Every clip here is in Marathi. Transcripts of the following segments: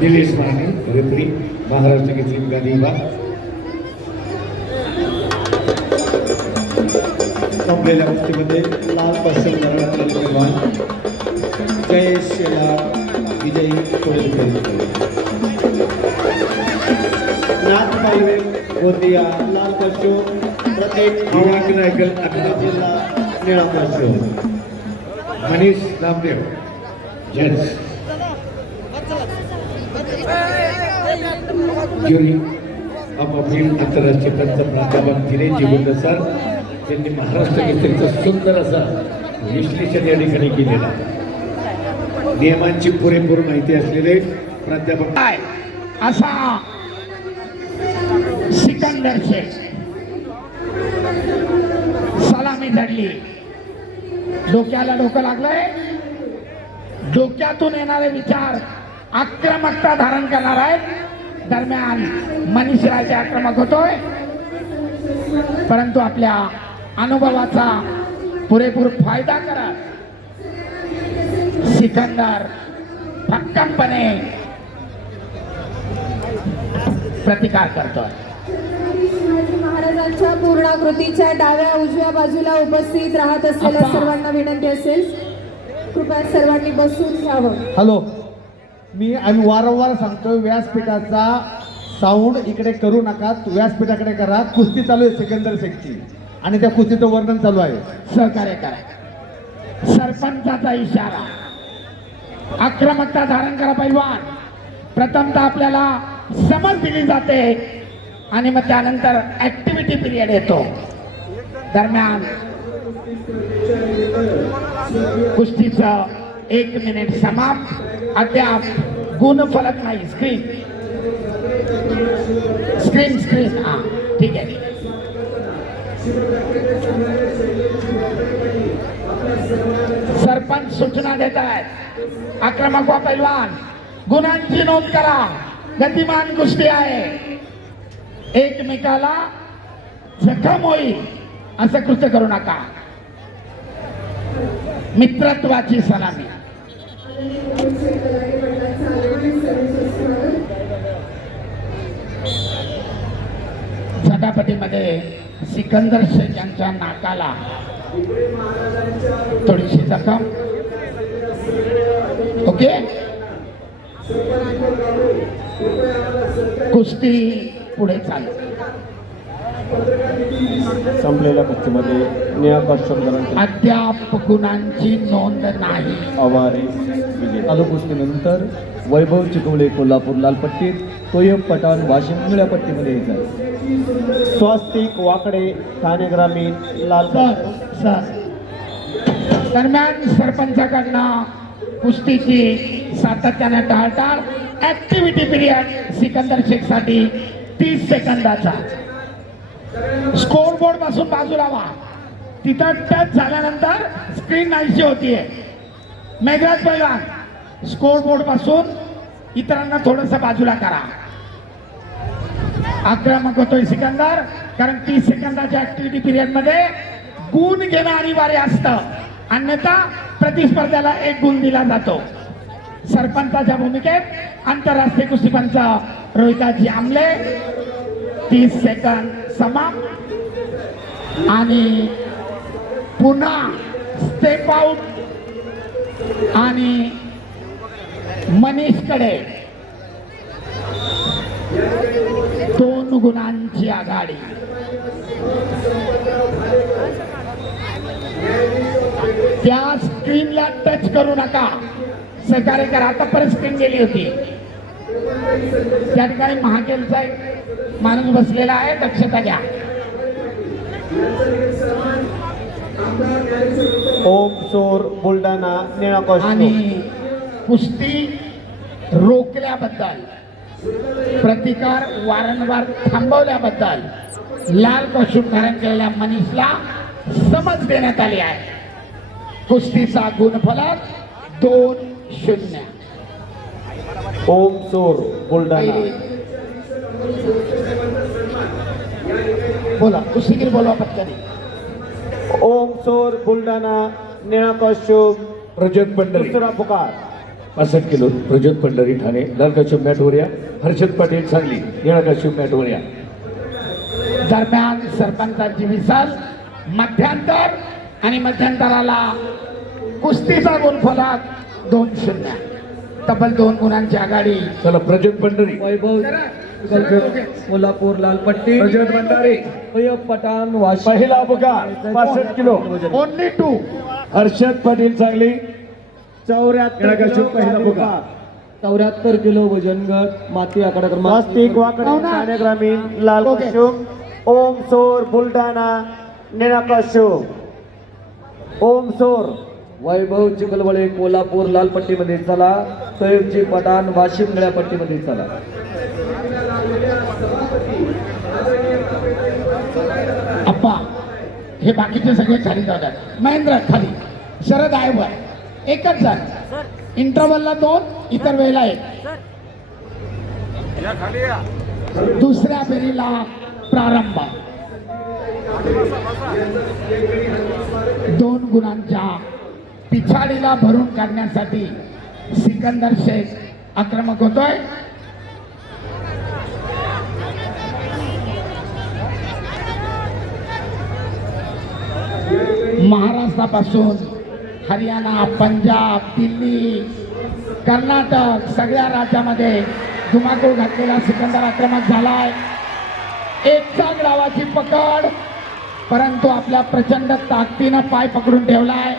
दिलेश माने रेफरी महाराष्ट्र केसरी गादी विभाग संपलेल्या कुस्तीमध्ये लाल पश्चिम पैलवान जयेश विजयी पुढील नाथ पालवे गोंदिया लाल पश्चिम प्रत्येक नायकल अकोला जिल्हा निळा पश्चिम मनीष नामदेव जज ज्युरी ऑफ अपील आंतरराष्ट्रीय पंच प्राध्यापक धीरेजी गुंड सर यांनी महाराष्ट्र केसरीचं सुंदर असं विश्लेषण या ठिकाणी केलेलं आहे. नियमांची पुरेपूर माहिती असलेले प्राध्यापक असा सिकंदर शेख सलामी धरली. डोक्याला डोकं लागलंय. डोक्यातून येणारे विचार आक्रमकता धारण करणार आहेत. दरम्यान मनीष राजे आक्रमक होतोय, परंतु आपल्या अनुभवाचा पुरेपूर फायदा करत सिकंदर भक्कमपणे प्रतिकार करतोय. महाराजांच्या पूर्णाकृतीच्या डाव्या उजव्या बाजूला उपस्थित राहत असलेल्या सर्वांना विनंती असेल, कृपया सर्वांनी बसून घ्यावं. हॅलो, आम्ही वारंवार सांगतोय व्यासपीठाचा साऊंड इकडे करू नका, व्यासपीठाकडे करा. कुस्ती चालू आहे सिकंदर शेखची आणि त्या कुस्तीचं वर्णन चालू आहे. सहकार्य करा. सरपंचाचा इशारा. आक्रमकता धारण करा पैलवान. प्रथमतः आपल्याला समज दिली जाते आणि मग त्यानंतर ऍक्टिव्हिटी पिरियड येतो. दरम्यान कुस्तीचं 1 मिनिट समाप्त. अद्याप गुणफलक नाही. स्क्रीन हा ठीक आहे. सरपंच सूचना देत आहेत. आक्रमक वा पैलवान गुणांची नोंद करा. गतिमान कुस्ती आहे. एकमेकाला जखम होईल असं कृत्य करू नका. मित्रत्वाची सलामी. झटापटीमध्ये सिकंदर शेख यांच्या नाकाला थोडीशी जखम. ओके, कुस्ती पुढे चालू. संपलेल्या कुस्तीमध्ये निळा कॉस्ट्युम अद्याप गुणांची नोंद नाही. आवारे विजय. चालू कुस्तीनंतर वैभव चिकवले कोल्हापूर लाल पट्टीत, तोयब पठाण वाशिम निळ्या पट्टीमध्ये येतात. स्वस्तिक वाकडे ठाणे ग्रामीण लाल. सर दरम्यान सरपंचाकडनं कुस्तीची सातत्याने टाळटाळ. ऍक्टिव्हिटी पिरियड सिकंदर शेख साठी 30 सेकंदाचा. स्कोर बोर्ड पासून बाजूला व्हा. तिथं टच झाल्यानंतर स्क्रीन नाहीशी होतीये. मेघराज पैलवान स्कोर बोर्ड पासून इतरांना थोडस बाजूला करा. आक्रमक होतोय सिकंदर, कारण 30 सेकंदाच्या ऍक्टिव्हिटी पिरियड मध्ये गुण घेणं अनिवार्य असतं, अन्यथा प्रतिस्पर्ध्याला 1 गुण दिला जातो. सरपंचाच्या भूमिकेत आंतरराष्ट्रीय कुस्तीपंच रोहिताजी आमले. 30 सेकंद समाप्त आणि पुन्हा स्टेप आउट आणि मनीषकडे 2 गुणांची आघाडी. त्या स्क्रीनला टच करू नका. सहकार्य करा. आता परत स्क्रीन गेली होती. त्या ठिकाणी महाकेलचा एक माणूस बसलेला आहे, दक्षता घ्या. ओम सोर बुलढाणा निळा कॉस्ट्युम. आणि कुस्ती रोखल्याबद्दल, प्रतिकार वारंवार थांबवल्याबद्दल लाल कॉस्ट्युम धारण केलेल्या मनीषला समज देण्यात आली आहे. कुस्तीचा गुणफलक 2 0. ओम सोर बुलढाणा बोला कुस्तीगीर बोलवा पटकन. ओम सोर बुलढाणा निळा कॉस्ट्यूम प्रज्योत पंढरी दुसरा पुकार 65 किलो, प्रज्योत पंढरी ठाणे, लाल काश्यप मॅटवरिया, हर्षद पाटील सांगली, निळा काश्यप मॅटवरिया. दरम्यान सरपंचांची विसल मध्यांतर आणि मध्यंतराला कुस्तीचा गुण फलक 2-0. तब्बल 2 गुणांची आघाडी. चला प्रज्योत पंढरी, वैभव कोल्हापूर लालपट्टी प्रज्योत भंडारी, तोयब पठाण वाशिम पहिला अपघात 65 किलो, ओनली 2. हर्षद पाटील सांगली, 74 निळा काश्यप पहिला किलो पुकार. 74 किलो वजन गट माती आकडा क्रमांक वास्तिक वाकडी पाहुणा. ठाणे ग्रामीण लाल ओके. कॉस्ट्यूम ओम सोर बुलढाणा निळा कॉस्ट्यूम ओम सोर वैभव चिखलवळे कोल्हापूर लालपट्टीमध्ये चला. तोयबजी पठाण वाशिम निळ्या पट्टीमध्ये चला. अप्पा हे बाकीचे सगळे खाली जातात. महेंद्र खाली, शरद आहे वर. एकच जण. इंटरव्हलला 2, इतर वेळेला 1. दुसऱ्या फेरीला प्रारंभ. 2 गुणांच्या पिछाडीला भरून काढण्यासाठी सिकंदर शेख आक्रमक होतोय. महाराष्ट्रापासून हरियाणा, पंजाब, दिल्ली, कर्नाटक सगळ्या राज्यामध्ये धुमाकूळ घातलेला सिकंदर आक्रमक झालाय. एकचा डावाची पकड, परंतु आपल्या प्रचंड ताकदीनं पाय पकडून ठेवलाय.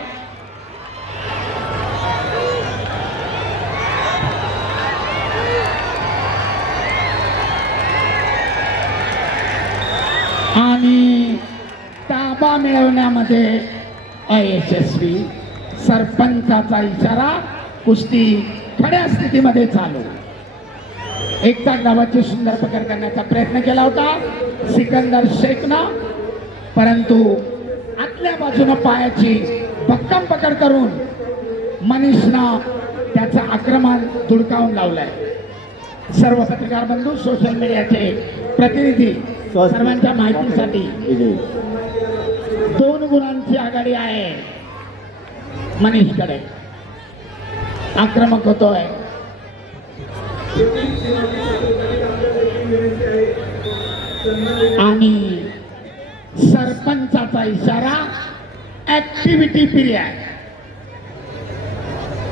आणि ताबा मिळवण्यामध्ये अयशस्वी. सरपंचाचा इशारा, कुस्ती खड्या स्थितीमध्ये चालू. एकचा डावाची सुंदर पकड करण्याचा प्रयत्न केला होता सिकंदर शेखनं, परंतु आतल्या बाजूनं पायाची भक्कम पकड करून मनीषनं त्याचं आक्रमण धुडकावून लावलंय. सर्व पत्रकार बंधू, सोशल मीडियाचे प्रतिनिधी सर्वांच्या माहितीसाठी 2 गुणांची आघाडी आहे मनीषकडे. आक्रमक होतोय. आणि सरपंचाचा इशारा, ऍक्टिव्हिटी पिरियड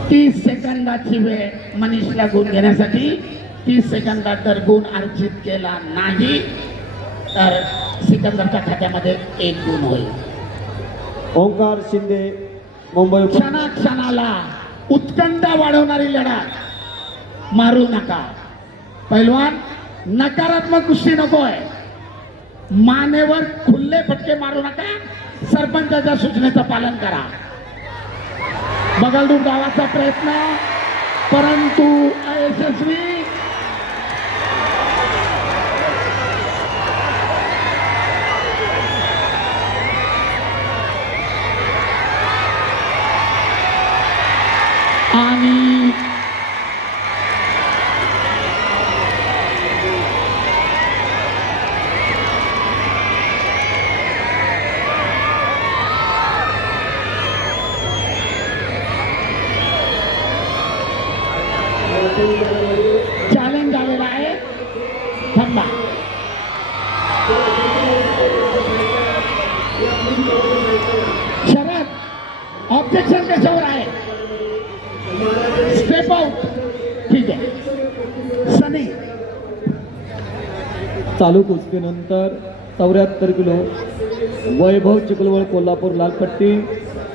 30 सेकंदाची वेळ मनीषला गुण घेण्यासाठी. 30 सेकंदात जर गुण अर्जित केला नाही तर सिकंदरच्या खात्यामध्ये 1 गुण होईल. ओंकार शिंदे मुंबई क्षणाक्षणाला उत्कंठा वाढवणारी लढत. मारू नका पैलवान, नकारात्मक कुस्ती नकोय. मानेवर खुल्ले फटके मारू नका. सरपंचाच्या सूचनेचं पालन करा. बगलडूब डावाचा प्रयत्न, परंतु अयशस्वी. आणि चॅलेंज आलेला आहे. थांबा. शरद, ऑब्जेक्शन कशावर आहे? Step out. ठीक आहे. सनी चालू कुस्तीनंतर 74 किलो वैभव चिखलवळ कोल्हापूर लालपट्टी,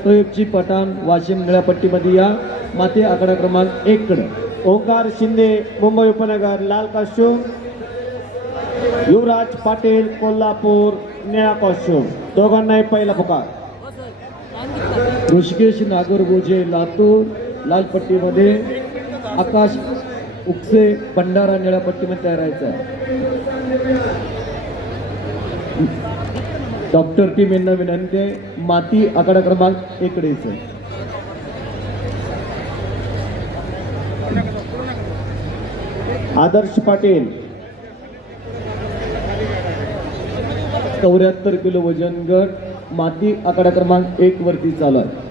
तोयबजी पठाण वाशिम निळ्या पट्टीमध्ये या. माती आकडा क्रमांक 1 कडे ओंकार शिंदे मुंबई उपनगर लाल कॉस्ट्यूम युवराज पाटील कोल्हापूर निळा कॉस्ट्यूम दोघांनाही पहिला पुकार. ऋषिकेश नागरगोजे लातूर लालपट्टीमध्ये, आकाश उकसे भंडारा निळ्या पट्टीमध्ये तयार राहायचं आहे. डॉक्टर टीम यांना विनंती आहे, माती आकडा क्रमांक 1 कडे यायचं. आदर्श पाटील 74 किलो वजन गट माती आकडा क्रमांक 1 वरती चालू आहे.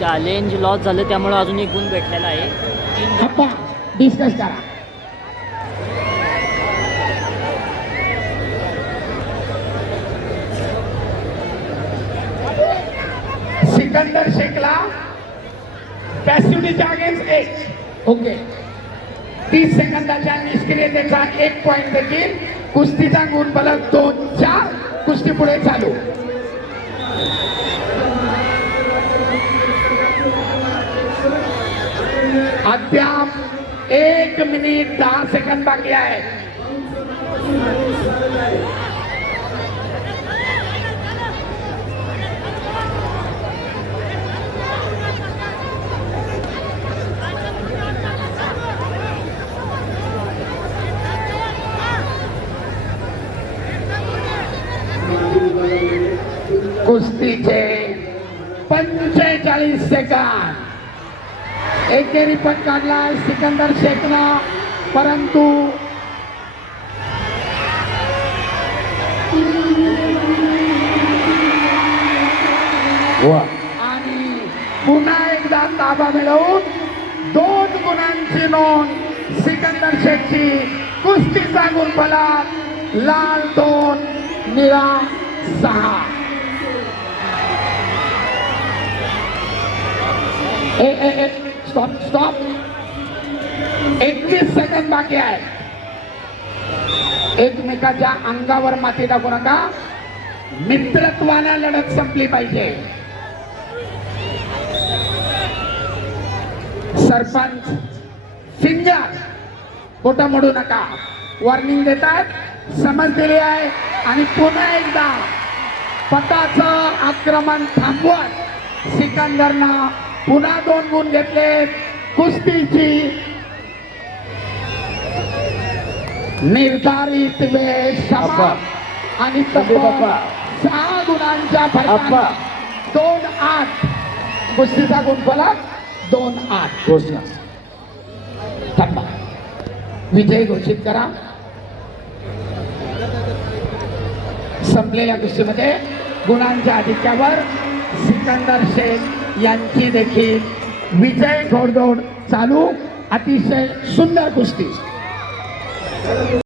चॅलेंज लॉस झालं त्यामुळे अजून एक गुण भेटलेला आहे. 3 आप्पा डिस्कस करा. सिकंदर शेखला पॅसिव्हिटीच्या अगेन्स्ट 1. ओके. 30 सेकंदाच्या निष्क्रियतेचा 1 पॉइंट देखील. कुस्तीचा गुण फलक 2-4. कुस्ती पुढे चालू. अद्याप 1 मिनिट 10 सेकंद बाकी आहे. कुस्तीचे 45 सेकंद. एकेरी पण काढला सिकंदर शेखनं, परंतु आणि पुन्हा एकदा ताबा मिळवून 2 गुणांची नोंद सिकंदर शेखची. कुस्तीचा गुणफलक लाल 2 निळा 6. Stop stop. 21 सेकंद बाकी आहे. एकमेकाच्या अंगावर माती टाकू नका. मित्रत्वाने लढत संपली पाहिजे. सरपंच फिंगर बोटं मोडू नका. वॉर्निंग देतात. समज दिली आहे आणि पुन्हा एकदा पटाचं आक्रमण थांबवत सिकंदरनं पुन्हा 2 गुण घेतले. कुस्तीची निर्धारित वेळ समाप्त आणि तब्बल 6 गुणांच्या फरकाने 2-8. कुस्तीचा गुणफलक 2-8. घोषणा. थांबा. विजय घोषित करा. संपलेल्या कुस्तीमध्ये गुणांच्या आधिक्यावर सिकंदर शेख यांची देखील विजय घोडदौड चालू. अतिशय सुंदर कुस्ती.